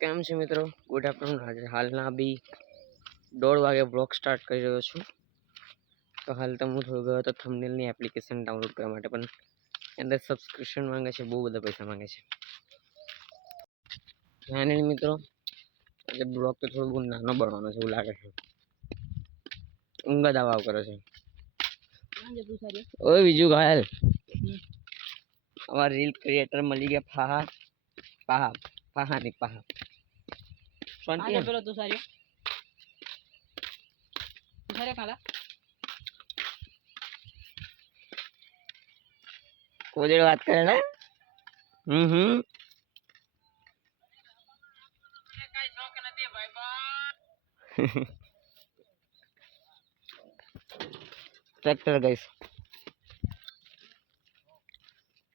કેમ છે મિત્રો? Good afternoon. આજે હાલના બી 1:30 વાગે બ્લોગ સ્ટાર્ટ કરી રહ્યો છું. તો હાલ તો હું થોડો ગયો તો થંબનેલની એપ્લિકેશન ડાઉનલોડ કરવા માટે, પણ અંદર સબસ્ક્રિપ્શન માંગે છે, બહુ બધા પૈસા માંગે છે. ફાઇનલી મિત્રો આજે બ્લોગ તો થોડો બહુ નાનો બનાવવાનો છે એવું લાગે છે. ઊંઘ જ આવ કરે છે. ઓય બીજું ઘાયલ અમારા રીલ ક્રિએટર મળી ગયા ફાહા પાહા પાહા ની પાહા શાંતિ પેલો તું સારી કાલા કોઈ વાત કરે ને ટ્રેક્ટર ગઈસ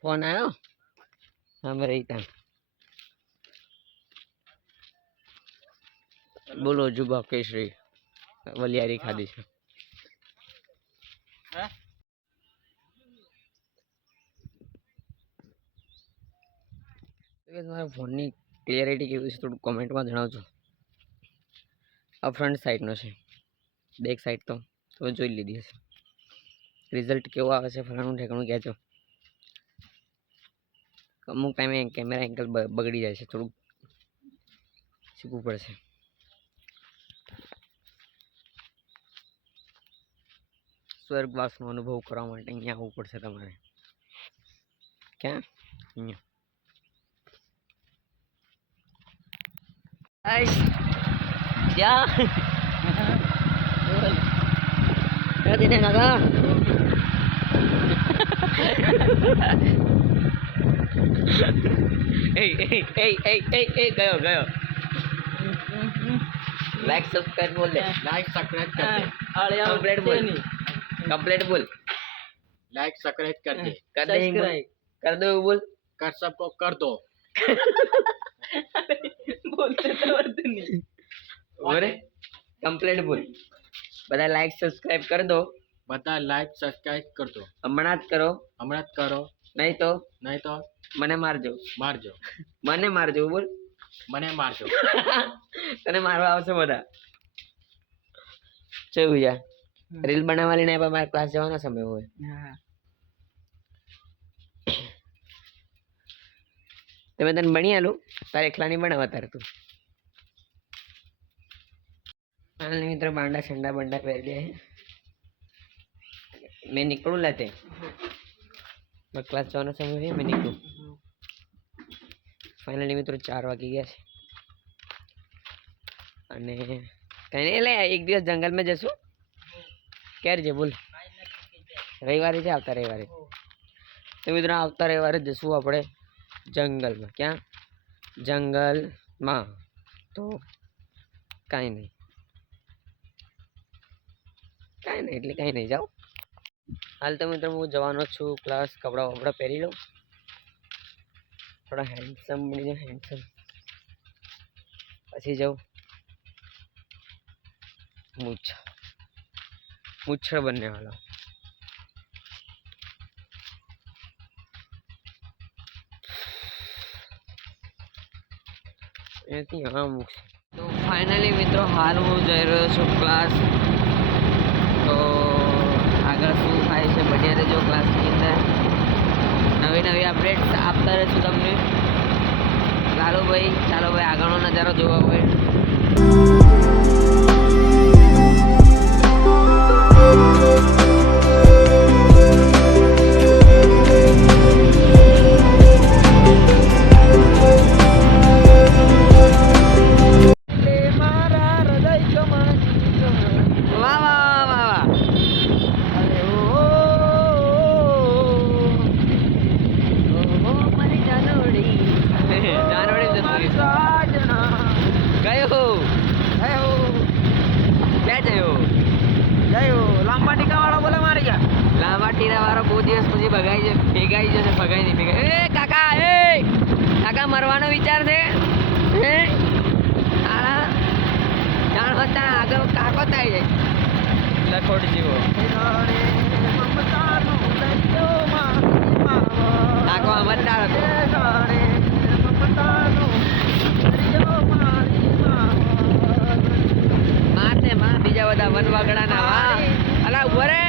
ફોન આવ્યો અમે રહી ત્યાં બોલો જુબા કેસરી વલિયારી ખાધી છે. મારા ફોનની ક્લિયરિટી કેવી છે થોડું કોમેન્ટમાં જણાવજો. આ ફ્રન્ટ સાઈડનો છે, બેક સાઈડ તો તમે જોઈ લીધી હશે. રિઝલ્ટ કેવું આવે છે ફલાણું ઠેકાણું કહેજો. અમુક ટાઈમે કેમેરા એંગલ બગડી જાય છે, થોડુંક શીખવું પડશે. સ્વર્ગવાસનો અનુભવ કરવા માટે અહીંયા આવવું પડશે તમારે. ક્યાં? અહીંયા क्या क्या देने लगा गयो गयो लाइक सब्सक्राइब बोल दे. लाइक सब्सक्राइब कर दे. कंप्लीट बोल. कंप्लीट बोल. लाइक सब्सक्राइब कर दे. कर दे कर दो बोल. कर सबको कर दो. बोलते तो वर्द नहीं. और कंप्लीट बोल. બધા લાઈક સબસ્ક્રાઇબ કરી દો. બધા લાઈક સબસ્ક્રાઇબ કર દો. હમણાં જ કરો. હમણાં જ કરો. નહીં તો મને મારજો. મારજો. મને મારજો બોલ. મને મારજો. તને મારવા આવશે બધા. ચલ યાર રીલ બનાવવાની નહીં, પણ મારે ક્લાસ જવાનો સમય હોય. તમે તને બની આલું, તારે એકલા નહીં બનાવવા તારે તું. मित्र बांडा ठंडा बंडा पहन लिया है. मैं निकलूँ लाते क्लास जाना समय है, मैं निकलूँ. फाइनली મિત્રો 4 વાગી ગયા છે અને કઈ નહીં. લે એક દિવસ જંગલમાં જશું. ક્યારે છે બોલ? રવિવારે છે, આવતા રવિવારે. તો મિત્રો આવતા રવિવારે જશું આપણે જંગલમાં. ક્યાં? જંગલમાં. તો કાંઈ નહીં એટલે કાંઈ નહીં જાઓ. હાલ તો મિત્રો હું જવાનો છું ક્લાસ. કપડાં વપડા પહેરી લઉં, થોડા હેન્ડસમ બની જાઉં. હેન્ડસમ પછી જાઉં મુચ્છર બનને વાળો. એથી હા મૂકશે. તો ફાઇનલી મિત્રો હાલ હું જઈ રહ્યો છું ક્લાસ. તો આગળ શું થાય છે બન્યા રહેજો ક્લાસની અંદર. નવી નવી અપડેટ્સ આપતા રહીશું તમને. ચાલો ભાઈ આગળનો નજારો જોવા હોય. લાંબા ટીકા વાળો બહુ દિવસ પછી ભગાઈ છે. ભેગાઈ જશે. ભગાઈ નહીં ભેગાઈ. એ કાકા મરવાનો વિચાર છે હે? જાણ વધતા આગળ કાકો થાય છે લખોટ જેવો. કાકો સમજદાર હતો. માર ને માં બીજા બધા વનવાગડાના વાહ અલા ઉભો રે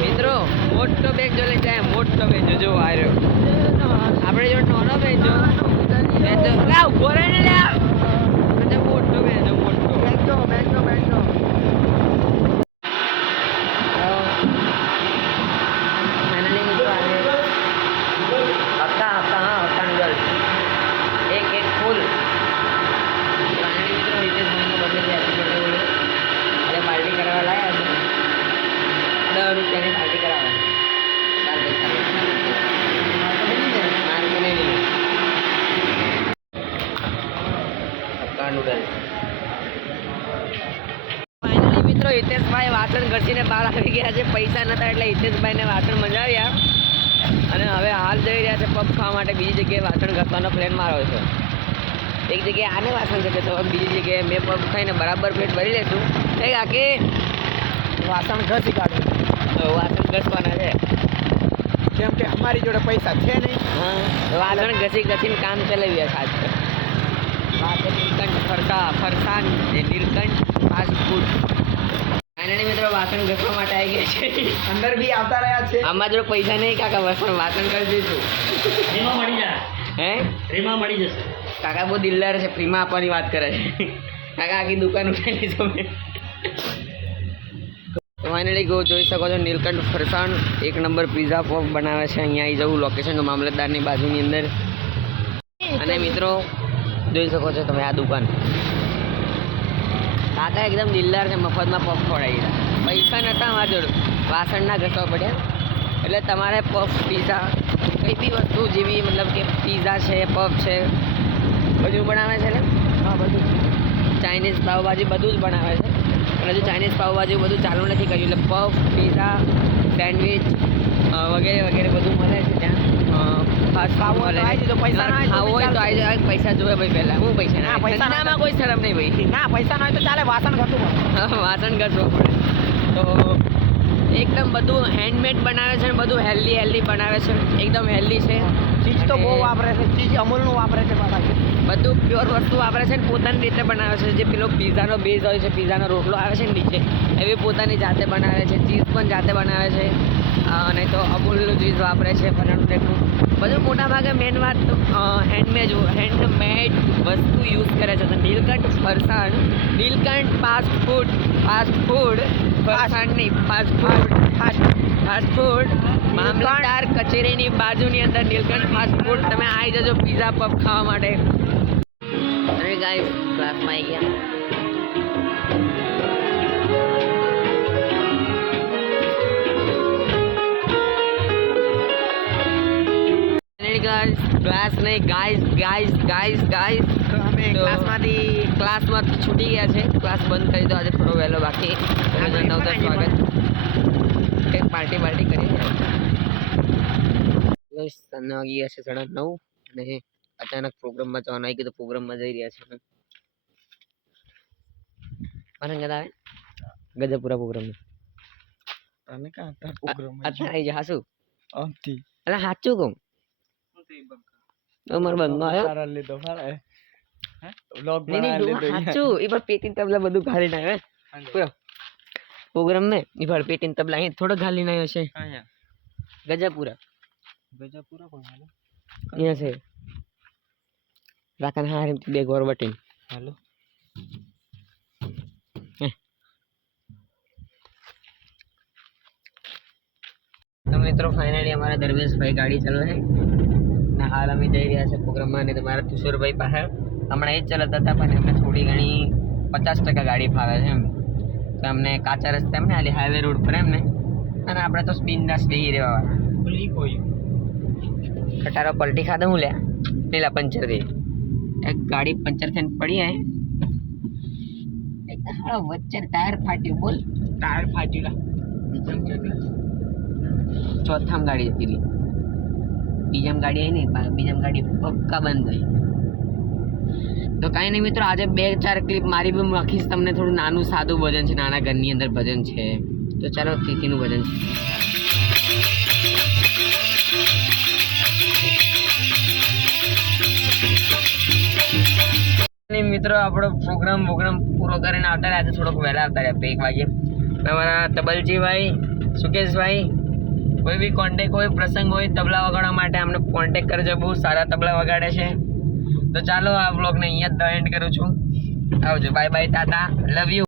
મિત્રો મોટો બેગ જો લઈ જાય મોટો બેગ જો આવ્યો આપણે જો નાનો બેગ જો બે તો લા ઉભો રે ને લા અને મોટો બેગ જો મોટો ફાઇનલી મિત્રો આજે હતા નૂડલ્સ એક ફૂલ ફાઇનલી મિત્રો હિતેશભાઈનો બર્થડે હેપી બર્થડે બોલો એટલે પાર્ટી કરવા લાયા છે 10 રૂપિયાની પાર્ટી કરાવવાની 4 પૈસા માર્કે નહીં લીધું હક્કા નૂડલ્સ ફાઇનલી મિત્રો હિતેશભાઈ વાસણ ઘસીને બહાર આવી ગયા છે પૈસા નતા એટલે હિતેશભાઈને વાસણ મંજાવ્યા અને હવે હાલ જઈ રહ્યા છે પબ ખાવા માટે બીજી જગ્યાએ વાસણ ઘસવાનો પ્લાન મારો છે એક જગ્યાએ આને વાસણ ઘસે તો બીજી જગ્યાએ મેં પબ ખાઈને બરાબર પેટ ભરી લેશું એ કાકી વાસણ ઘસી કાઢો તો વાસણ ઘસવાના છે કેમ કે અમારી જોડે પૈસા છે નહીં. હા વાસણ ઘસીને કામ ચલાવ્યા ખાસ નીલકંઠ ફરસાણ નીલકંઠ ફાસ્ટ ફૂડ ફાઇનલી મિત્રો વાસણ ઘસવા માટે આવી ગયા છે અંદર બી આવતા રહ્યા છે. આમાં જો પૈસા નહીં કાકા વાસણ કરી દઈશું ફ્રીમાં મળી જાય હે ફ્રીમાં મળી જશે કાકા બહુ દિલદાર છે ફ્રીમાં આપવાની વાત કરે છે કાકા આખી દુકાન ઉઠાવી લીધો મેં ફાઇનલી ગો જોઈ શકો છો નીલકંઠ ફરસાણ એક નંબર પીઝા પફ બનાવે છે અહીંયા આવી જવું લોકેશન મામલતદારની બાજુની અંદર અને મિત્રો જોઈ શકો છો તમે આ દુકાન કાકા એકદમ દિલદાર છે મફતમાં પફ ખવડાવી દીધા પૈસા નહોતા અમારા જોડે વાસણ ના ઘસવા પડ્યા એટલે તમારે પફ પીઝા કઈ બી વસ્તુ જેવી મતલબ કે પીઝા છે પફ છે બધું બનાવે છે ને હા બધું ચાઇનીઝ પાવભાજી બધું જ બનાવે છે અને હજુ ચાઇનીઝ પાવભાજી બધું ચાલુ નથી કર્યું એટલે પફ પીઝા સેન્ડવિચ વગેરે વગેરે બધું મળે છે ત્યાં ફાસ્ટ ખાવું હોય તો આવી જજો, પૈસા ના હોય તો ખાવું હોય તો આવી જાય પૈસા જોવે ભાઈ પહેલાં હું પૈસા ના, પૈસા ના ધંધામાં કોઈ શરમ નહીં ભાઈ ના પૈસા ના હોય તો ચાલે વાસણ ઘસવું પડે. વાસણ ઘસવું પડે તો એકદમ બધું હેન્ડમેડ બનાવે છે ને બધું હેલ્ધી બનાવે છે એકદમ હેલ્ધી છે ચીજ તો બહુ અને વાપરે છે ચીજ અમૂલનું વાપરે છે બધા. બધું પ્યોર વસ્તુ વાપરે છે ને પોતાની રીતે બનાવે છે જે પેલો પીઝાનો બેઝ હોય છે પીઝાનો રોટલો આવે છે ને નીચે એવી પોતાની જાતે બનાવે છે ચીઝ પણ જાતે બનાવે છે અને તો અમૂલનું ચીઝ વાપરે છે ફલાણું ટેકનું બધું મોટા ભાગે મેન વાત હેન્ડમેડ વસ્તુ યુઝ કરે છે તો નીલકંઠ ફરસાણ નીલકંઠ ફાસ્ટ ફૂડ ફરસાણ નહીં ફાસ્ટ ફૂડ મામલતદાર કચેરીની બાજુની અંદર નીલકંઠ ફાસ્ટ ફૂડ તમે આવી જજો પીઝા પફ ખાવા માટે અરે ગાઈસ ક્લાસમાં આવી ગયા ક્લાસ નહીં ગાઈસ અમે તો ક્લાસમાંથી છૂટી ગયા છે ક્લાસ બંધ કરી દો આજે થોડો વહેલો બાકી 9-10 વાગે કંઈક પાર્ટી કરી બસ સાંજના વાગી ગયા છે 9:30 અને અચાનક પ્રોગ્રામમાં જવાનું આવી ગયું તો પ્રોગ્રામમાં જઈ રહ્યા છે મને કહેતા ગજબપુરા પ્રોગ્રામમાં તને કાં તાર પ્રોગ્રામ અત્યારે આવી જા હાસુ આમથી એટલે સાચું કહું મારો બંગો આવ્યો સારા લીધો ફાળે વ્લોગ નહીં બના લીધો સાચું એ પણ પેટીન તબલા બધું ઘાલી ના આવ્યો પૂરો પ્રોગ્રામ में એ પણ પેટીન તબલા અહીં થોડો ઘાલી ના આવ્યો છે ગજબપુરા કોણ હાલો અહીંયા છે રાખન હારે બે ગોર બટીન હાલો तो मित्रों फाइनली हमारा दरवेश भाई गाड़ी चल रहे हैं ना हाल अभी जई રહ્યા છે પ્રોગ્રામમાં ને તમારા તુષારભાઈ પાસે હમણાં એ જ ચલાવતા હતા પણ એમને થોડી ઘણી 50% ગાડી ફાવે છે એમ તો અમને કાચા રસ્તે એમને હાલી હાઈવે રોડ પર એમને અને આપણે તો બિંદાસ બેહી રહેવાવાળા ભૂલી કોઈ ખટારો પલટી ખાધો હું લ્યા પેલા પંચર થઈ એક ગાડી પંચર થઈને પડી હે એક હાલો વચ્ચે ટાયર ફાટ્યું બોલ ટાયર ફાટ્યું ચોથામ ગાડી જતી રહી બીજામ ગાડી આવી નહીં બીજામ ગાડી પક્કા બંધ થઈ તો કાંઈ નહીં મિત્રો આજે 2-4 ક્લિપ મારી બી રાખીશ તમને થોડું નાનું સાદું ભજન છે નાના ઘરની અંદર ભજન છે તો ચાલો તિથિનું ભજન છે મિત્રો આપણો પ્રોગ્રામ પૂરો કરીને આવતા રહ્યા. આજે થોડોક વહેલા આવતા રહ્યા 1 વાગે. તમારા તબલજીભાઈ, સુકેશભાઈ, કોઈ બી કોન્ટેક હોય, પ્રસંગ હોય તબલા વગાડવા માટે અમને કોન્ટેક કરજો. બહુ સારા તબલા વગાડે છે. તો ચાલો આ બ્લોગને અહીંયા જ એન્ડ કરું છું. આવજો, bye bye, Tata, love you.